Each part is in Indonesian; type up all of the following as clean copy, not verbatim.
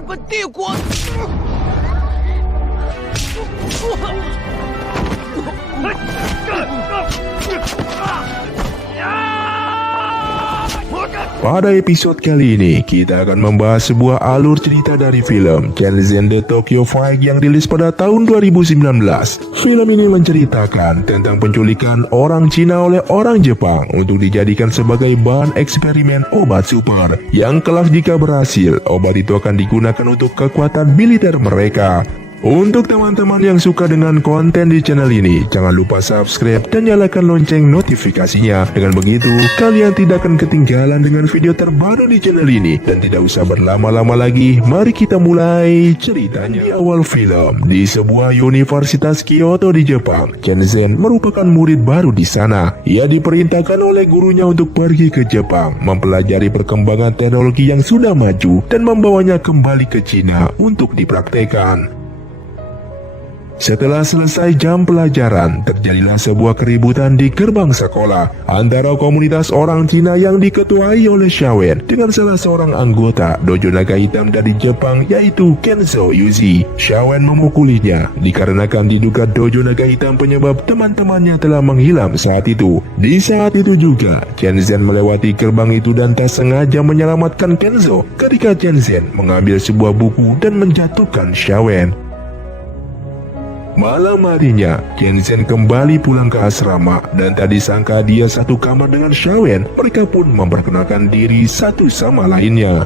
日本帝国。 Pada episode kali ini, kita akan membahas sebuah alur cerita dari film Kenzen The Tokyo Fight yang rilis pada tahun 2019. Film ini menceritakan tentang penculikan orang Cina oleh orang Jepang untuk dijadikan sebagai bahan eksperimen obat super, yang kelak jika berhasil, obat itu akan digunakan untuk kekuatan militer mereka. Untuk teman-teman yang suka dengan konten di channel ini, jangan lupa subscribe dan nyalakan lonceng notifikasinya. Dengan begitu, kalian tidak akan ketinggalan dengan video terbaru di channel ini. Dan tidak usah berlama-lama lagi, mari kita mulai ceritanya. Di awal film, di sebuah Universitas Kyoto di Jepang, Kenzen merupakan murid baru di sana. Ia diperintahkan oleh gurunya untuk pergi ke Jepang, mempelajari perkembangan teknologi yang sudah maju, dan membawanya kembali ke Cina untuk dipraktekkan. Setelah selesai jam pelajaran, terjadilah sebuah keributan di gerbang sekolah antara komunitas orang Cina yang diketuai oleh Shawen dengan salah seorang anggota dojo naga hitam dari Jepang, yaitu Kenzo Yuzi. Shawen memukulinya dikarenakan diduga dojo naga hitam penyebab teman-temannya telah menghilang saat itu. Di saat itu juga, Kenzen melewati gerbang itu dan tak sengaja menyelamatkan Kenzo ketika Kenzen mengambil sebuah buku dan menjatuhkan Shawen. Malam harinya, Kenzen kembali pulang ke asrama dan tak disangka dia satu kamar dengan Shawen. Mereka pun memperkenalkan diri satu sama lainnya.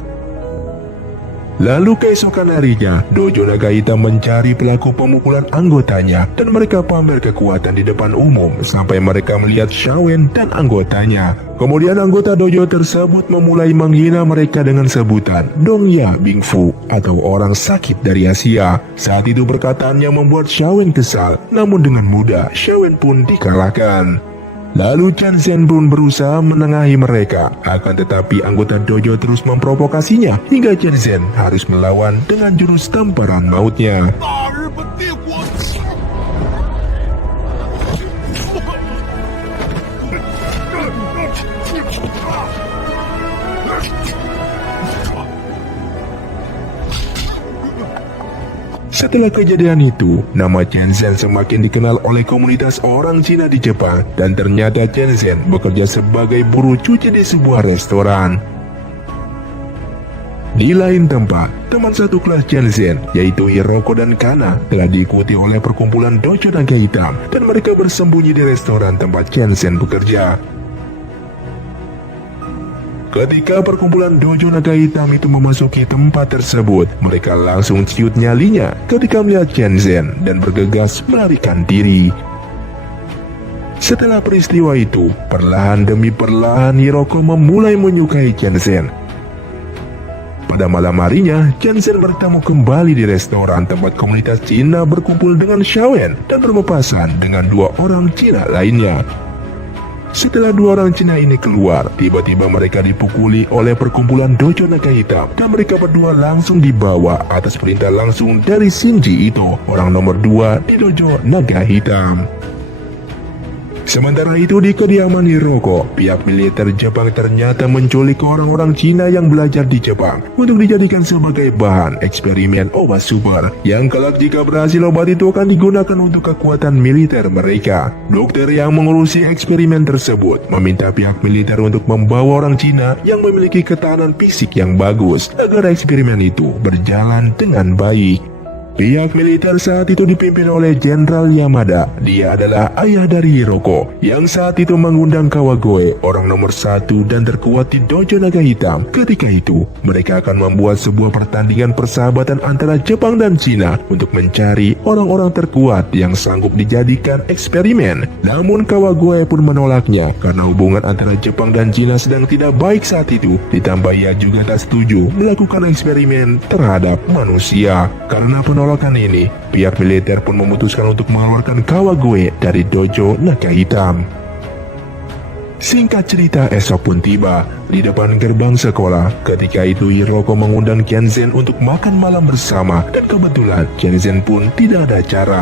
Lalu keesokan harinya, dojo naga hitam mencari pelaku pemukulan anggotanya dan mereka pamer kekuatan di depan umum sampai mereka melihat Shawen dan anggotanya. Kemudian anggota dojo tersebut memulai menghina mereka dengan sebutan Dongya Bingfu atau orang sakit dari Asia. Saat itu perkataannya membuat Shawen kesal, namun dengan mudah Shawen pun dikalahkan. Lalu Kenzen pun berusaha menengahi mereka, akan tetapi anggota dojo terus memprovokasinya hingga Kenzen harus melawan dengan jurus tamparan mautnya. Setelah kejadian itu, nama Kenzen semakin dikenal oleh komunitas orang Cina di Jepang dan ternyata Kenzen bekerja sebagai buruh cuci di sebuah restoran. Di lain tempat, teman satu kelas Kenzen, yaitu Hiroko dan Kana, telah diikuti oleh perkumpulan dojo naga hitam dan mereka bersembunyi di restoran tempat Kenzen bekerja. Ketika perkumpulan dojo naga hitam itu memasuki tempat tersebut, mereka langsung ciut nyalinya ketika melihat Kenzen dan bergegas melarikan diri. Setelah peristiwa itu, perlahan demi perlahan Hiroko memulai menyukai Kenzen. Pada malam harinya, Kenzen bertemu kembali di restoran tempat komunitas Cina berkumpul dengan Shawen dan berpapasan dengan dua orang Cina lainnya. Setelah dua orang Cina ini keluar, tiba-tiba mereka dipukuli oleh perkumpulan dojo naga hitam dan mereka berdua langsung dibawa atas perintah langsung dari Shinji Ito, orang nomor 2 di dojo naga hitam. Sementara itu di kediaman Hiroko, pihak militer Jepang ternyata menculik orang-orang Cina yang belajar di Jepang untuk dijadikan sebagai bahan eksperimen obat super, yang kelak jika berhasil obat itu akan digunakan untuk kekuatan militer mereka. Dokter yang mengurusi eksperimen tersebut meminta pihak militer untuk membawa orang Cina yang memiliki ketahanan fisik yang bagus agar eksperimen itu berjalan dengan baik. Pihak militer saat itu dipimpin oleh Jenderal Yamada. Dia adalah ayah dari Hiroko, yang saat itu mengundang Kawagoe, orang nomor 1 dan terkuat di dojo naga hitam. Ketika itu, mereka akan membuat sebuah pertandingan persahabatan antara Jepang dan Cina untuk mencari orang-orang terkuat yang sanggup dijadikan eksperimen. Namun Kawagoe pun menolaknya karena hubungan antara Jepang dan Cina sedang tidak baik saat itu. Ditambah ia juga tak setuju melakukan eksperimen terhadap manusia. Karena penolakan ini, pihak militer pun memutuskan untuk mengeluarkan Kawagoe dari dojo naga hitam. Singkat cerita, esok pun tiba di depan gerbang sekolah. Ketika itu Hiroko mengundang Kenzen untuk makan malam bersama dan kebetulan Kenzen pun tidak ada acara.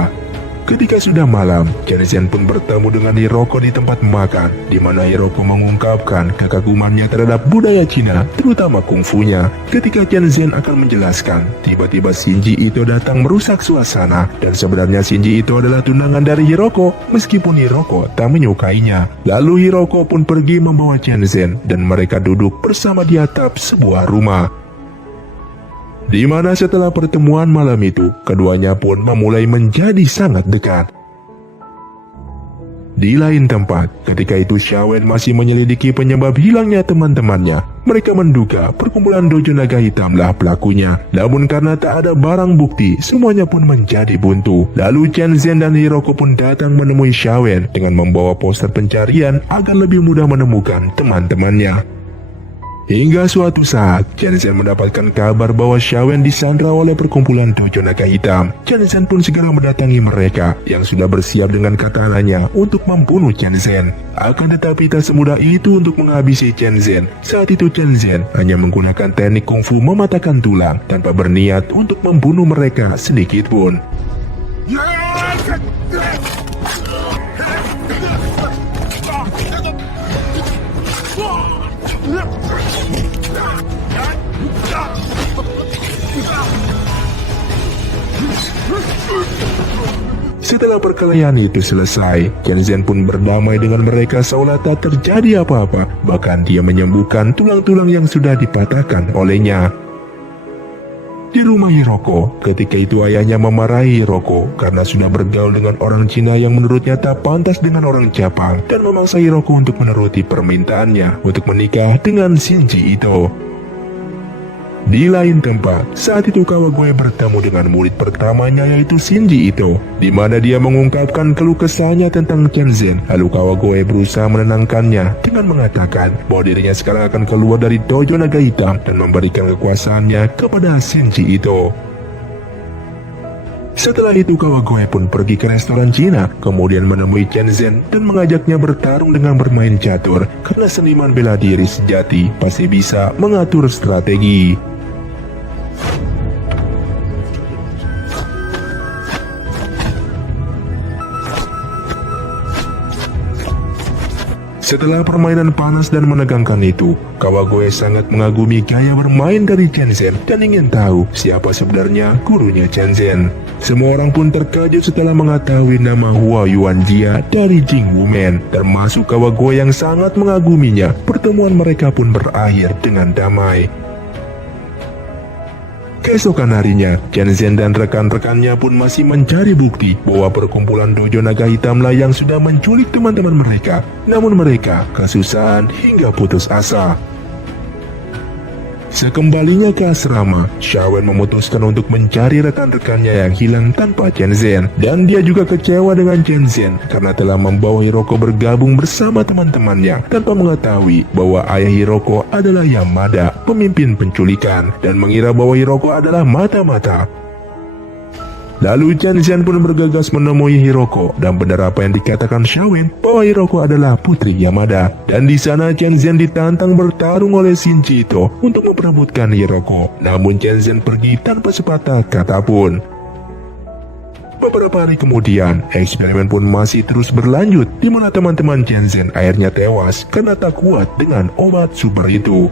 Ketika sudah malam, Chen Zhen pun bertemu dengan Hiroko di tempat makan, di mana Hiroko mengungkapkan kekagumannya terhadap budaya Cina, terutama kungfunya. Ketika Chen Zhen akan menjelaskan, tiba-tiba Shinji Ito datang merusak suasana, dan sebenarnya Shinji Ito adalah tunangan dari Hiroko, meskipun Hiroko tak menyukainya. Lalu Hiroko pun pergi membawa Chen Zhen, dan mereka duduk bersama di atap sebuah rumah. Di mana setelah pertemuan malam itu, keduanya pun memulai menjadi sangat dekat. Di lain tempat, ketika itu Xiaowen masih menyelidiki penyebab hilangnya teman-temannya. Mereka menduga perkumpulan Dojo Naga Hitamlah pelakunya. Namun karena tak ada barang bukti, semuanya pun menjadi buntu. Lalu Chen Zhen dan Hiroko pun datang menemui Xiaowen dengan membawa poster pencarian agar lebih mudah menemukan teman-temannya. Hingga suatu saat, Chen Zhen mendapatkan kabar bahwa Xiaowen disandra oleh perkumpulan Dojo Naga Hitam. Chen Zhen pun segera mendatangi mereka yang sudah bersiap dengan katananya untuk membunuh Chen Zhen. Akan tetapi tak semudah itu untuk menghabisi Chen Zhen. Saat itu Chen Zhen hanya menggunakan teknik kungfu mematahkan tulang tanpa berniat untuk membunuh mereka sedikit pun. Setelah perkelahian itu selesai, Chen Zhen pun berdamai dengan mereka seolah tak terjadi apa-apa. Bahkan dia menyembuhkan tulang-tulang yang sudah dipatahkan olehnya. Di rumah Hiroko, ketika itu ayahnya memarahi Hiroko karena sudah bergaul dengan orang Cina yang menurutnya tak pantas dengan orang Jepang, dan memaksa Hiroko untuk menuruti permintaannya untuk menikah dengan Shinji Ito. Di lain tempat, saat itu Kawagoe bertemu dengan murid pertamanya yaitu Shinji Ito, di mana dia mengungkapkan keluh kesahnya tentang Chen Zhen. Lalu Kawagoe berusaha menenangkannya dengan mengatakan bahwa dirinya sekarang akan keluar dari Dojo Naga Hitam dan memberikan kekuasaannya kepada Shinji Ito. Setelah itu Kawagoe pun pergi ke restoran Cina, kemudian menemui Chen Zhen dan mengajaknya bertarung dengan bermain catur, karena seniman bela diri sejati pasti bisa mengatur strategi. Setelah permainan panas dan menegangkan itu, Kawagoe sangat mengagumi gaya bermain dari Chen Zhen dan ingin tahu siapa sebenarnya gurunya Chen Zhen. Semua orang pun terkejut setelah mengetahui nama Hua Yuanjia dari Jing Wumen, termasuk Kawagoe yang sangat mengaguminya. Pertemuan mereka pun berakhir dengan damai. Keesokan harinya, Chen Zhen dan rekan-rekannya pun masih mencari bukti bahwa perkumpulan Dojo Naga Hitamlah yang sudah menculik teman-teman mereka. Namun mereka kesusahan hingga putus asa. Sekembalinya ke asrama, Xiaowen memutuskan untuk mencari rekan-rekannya yang hilang tanpa Chen Zhen. Dan dia juga kecewa dengan Chen Zhen karena telah membawa Hiroko bergabung bersama teman-temannya tanpa mengetahui bahwa ayah Hiroko adalah Yamada, pemimpin penculikan, dan mengira bahwa Hiroko adalah mata-mata. Lalu Chen Zhen pun bergegas menemui Hiroko, dan benar apa yang dikatakan Xiaowen bahwa Hiroko adalah putri Yamada. Dan di sana Chen Zhen ditantang bertarung oleh Shinji Ito untuk memperebutkan Hiroko. Namun Chen Zhen pergi tanpa sepatah kata pun. Beberapa hari kemudian, eksperimen pun masih terus berlanjut, di mana teman-teman Chen Zhen akhirnya tewas karena tak kuat dengan obat super itu.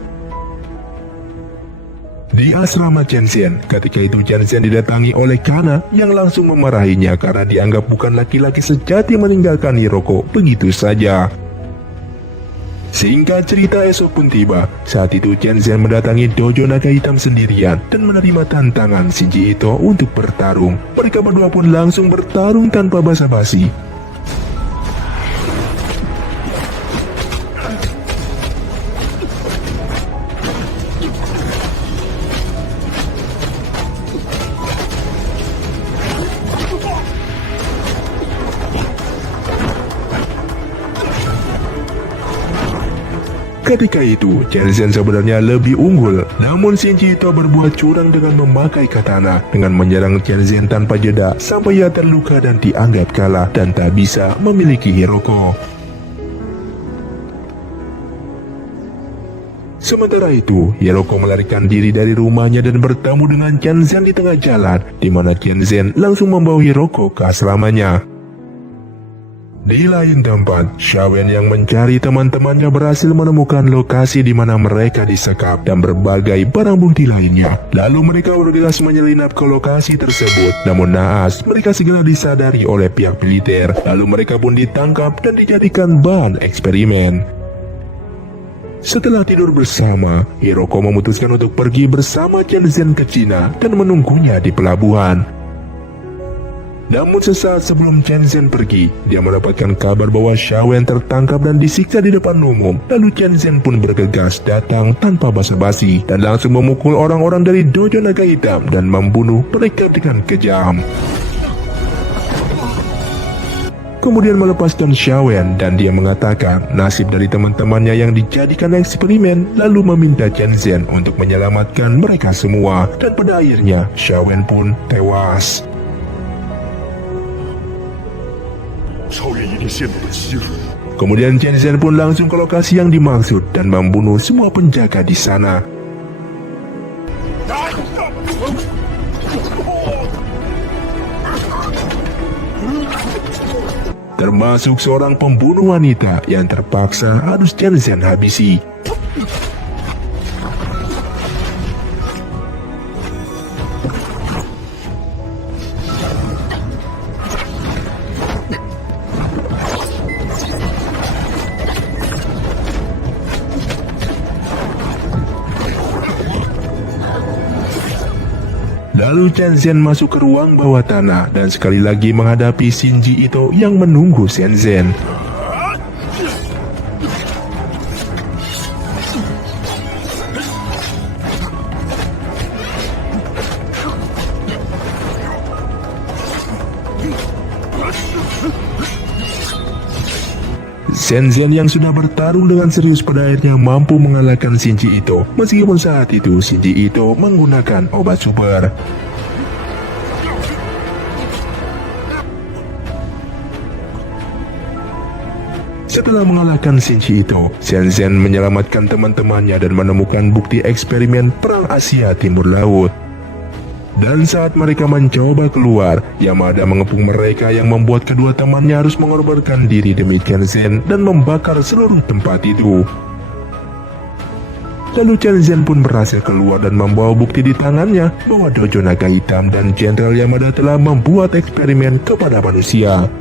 Di asrama Chen Zhen, ketika itu Chen Zhen didatangi oleh Kana yang langsung memarahinya karena dianggap bukan laki-laki sejati meninggalkan Hiroko begitu saja. Singkat cerita, esok pun tiba. Saat itu Chen Zhen mendatangi Dojo Naga Hitam sendirian dan menerima tantangan Shinji Ito untuk bertarung. Mereka berdua pun langsung bertarung tanpa basa-basi. Ketika itu, Chen Zhen sebenarnya lebih unggul, namun Shinji Ito berbuat curang dengan memakai katana, dengan menyerang Chen Zhen tanpa jeda sampai ia terluka dan dianggap kalah dan tak bisa memiliki Hiroko. Sementara itu, Hiroko melarikan diri dari rumahnya dan bertemu dengan Qianzhen di tengah jalan, di mana Qianzhen langsung membawa Hiroko ke asramanya. Di lain tempat, Xiaowen yang mencari teman-temannya berhasil menemukan lokasi di mana mereka disekap dan berbagai barang bukti lainnya. Lalu mereka bergegas menyelinap ke lokasi tersebut. Namun naas, mereka segera disadari oleh pihak militer. Lalu mereka pun ditangkap dan dijadikan bahan eksperimen. Setelah tidur bersama, Hiroko memutuskan untuk pergi bersama Qianzhen ke Cina dan menunggunya di pelabuhan. Namun sesaat sebelum Qianzhen pergi, dia mendapatkan kabar bahwa Xiaowen tertangkap dan disiksa di depan umum. Lalu Qianzhen pun bergegas datang tanpa basa-basi dan langsung memukul orang-orang dari dojo naga hitam dan membunuh mereka dengan kejam. Kemudian melepaskan Xiaowen dan dia mengatakan nasib dari teman-temannya yang dijadikan eksperimen, lalu meminta Qianzhen untuk menyelamatkan mereka semua, dan pada akhirnya Xiaowen pun tewas. Kemudian Qianzhen pun langsung ke lokasi yang dimaksud dan membunuh semua penjaga di sana. Termasuk seorang pembunuh wanita yang terpaksa harus Qianzhen habisi. Lalu Qianzhen masuk ke ruang bawah tanah dan sekali lagi menghadapi Shinji Ito yang menunggu Shenzhen. Shenzhen yang sudah bertarung dengan serius pada akhirnya mampu mengalahkan Shinji Ito. Meskipun saat itu Shinji Ito menggunakan obat super. Setelah mengalahkan Shinji Ito, Shenzhen menyelamatkan teman-temannya dan menemukan bukti eksperimen Perang Asia Timur Laut. Dan saat mereka mencoba keluar, Yamada mengepung mereka yang membuat kedua temannya harus mengorbankan diri demi Qianzhen dan membakar seluruh tempat itu. Lalu Qianzhen pun berhasil keluar dan membawa bukti di tangannya bahwa Dojo Naga Hitam dan Jenderal Yamada telah membuat eksperimen kepada manusia.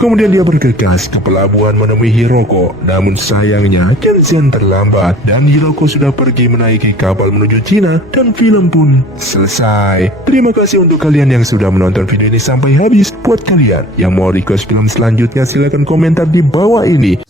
Kemudian dia bergegas ke pelabuhan menemui Hiroko, namun sayangnya Qianzhen terlambat dan Hiroko sudah pergi menaiki kapal menuju Cina dan film pun selesai. Terima kasih untuk kalian yang sudah menonton video ini sampai habis. Buat kalian yang mau request film selanjutnya silahkan komentar di bawah ini.